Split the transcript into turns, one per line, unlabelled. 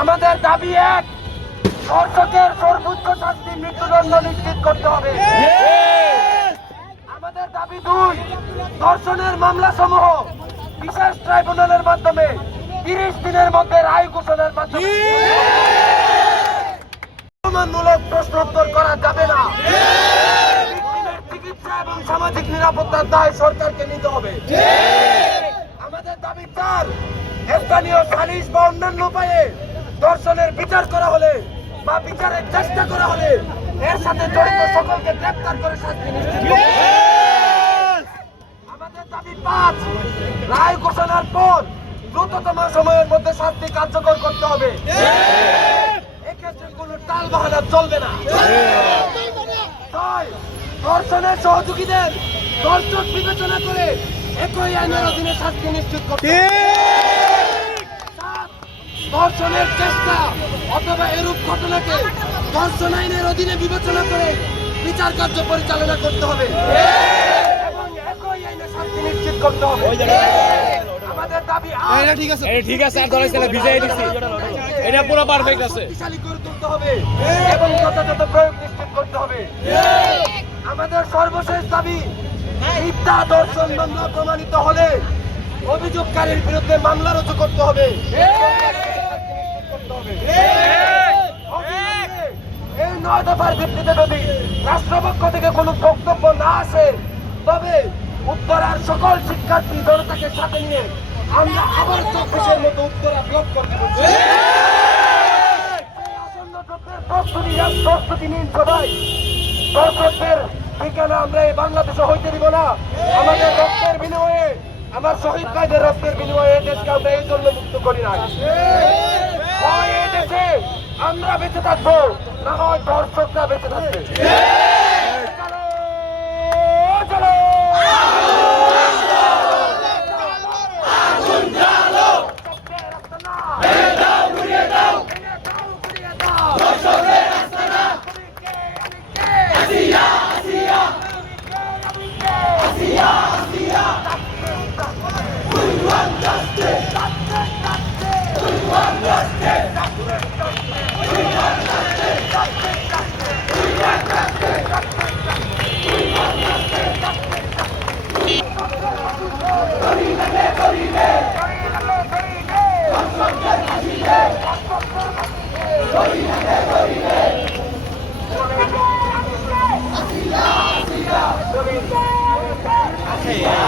আমাদের দাবি এক ধর্ষকের সর্বোচ্চ শাস্তি মৃত্যুদণ্ড নিশ্চিত করতে হবে। আমাদের দাবি দুই, ধর্ষণের মামলা সমূহ বিশেষ ট্রাইব্যুনালের মাধ্যমে তিরিশ দিনের মধ্যে রায় ঘোষণার মাধ্যমে সম্মানমূলক প্রশ্নোত্তর করা যাবে না। চিকিৎসা এবং সামাজিক নিরাপত্তার দায় সরকারকে নিতে হবে। আমাদের দাবি চার, স্থানীয় সালিশ বা অন্যান্য উপায়ে ধর্ষণের বিচার করা হলে বা বিচারের চেষ্টা করা হলে এর সাথে জড়িত সকলকে গ্রেপ্তার করে শাস্তি নিশ্চিত আমাদের দাবি পাঁচ, রায় ঘোষণার পর দ্রুততম সময়ের মধ্যে শাস্তি কার্যকর করতে হবে। কোনো চলবে না। ধর্ষণের সহযোগীদের দর্শক বিবেচনা করে একই আইনের অধীনে শাস্তি নিশ্চিত করতে ধর্ষণের চেষ্টা অথবা এরূপ ঘটনাকে ধর্ষণ আইনের অধীনে বিবেচনা করে বিচার কার্য পরিচালনা করতে হবে। এবং একই আইনে নিশ্চিত করতে হবে। আমাদের দাবি
এটা ঠিক আছে।
এই ঠিক আছে আর ধরে ছেলে ভিজাই দিছি। এটা পুরো পারফেক্ট আছে।
শক্তিশালী করে তুলতে হবে এবং যথাযথ প্রয়োগ নিশ্চিত করতে হবে। আমাদের সর্বশেষ দাবি মিথ্যা দর্শন মামলা প্রমাণিত হলে অভিযোগকারীর বিরুদ্ধে মামলা রুজু করতে হবে। এই নয় দফার ভিত্তিতে যদি রাষ্ট্রপক্ষ থেকে কোনো বক্তব্য না আসে, তবে উত্তরার সকল শিক্ষার্থী জনতাকে সাথে নিয়ে আমরা আবার চব্বিশের মতো উত্তরা ব্লক করতে বলছি। আমরা এই বাংলাদেশে হইতে দিব না। আমাদের রক্তের বিনিময়ে, আমার শহীদ ভাইদের রক্তের বিনিময়ে দেশকে আমরা এই জন্য মুক্ত করি না আমরা বেঁচে থাকব। না হয় দর্শকরা বেঁচে থাকবে। Hey.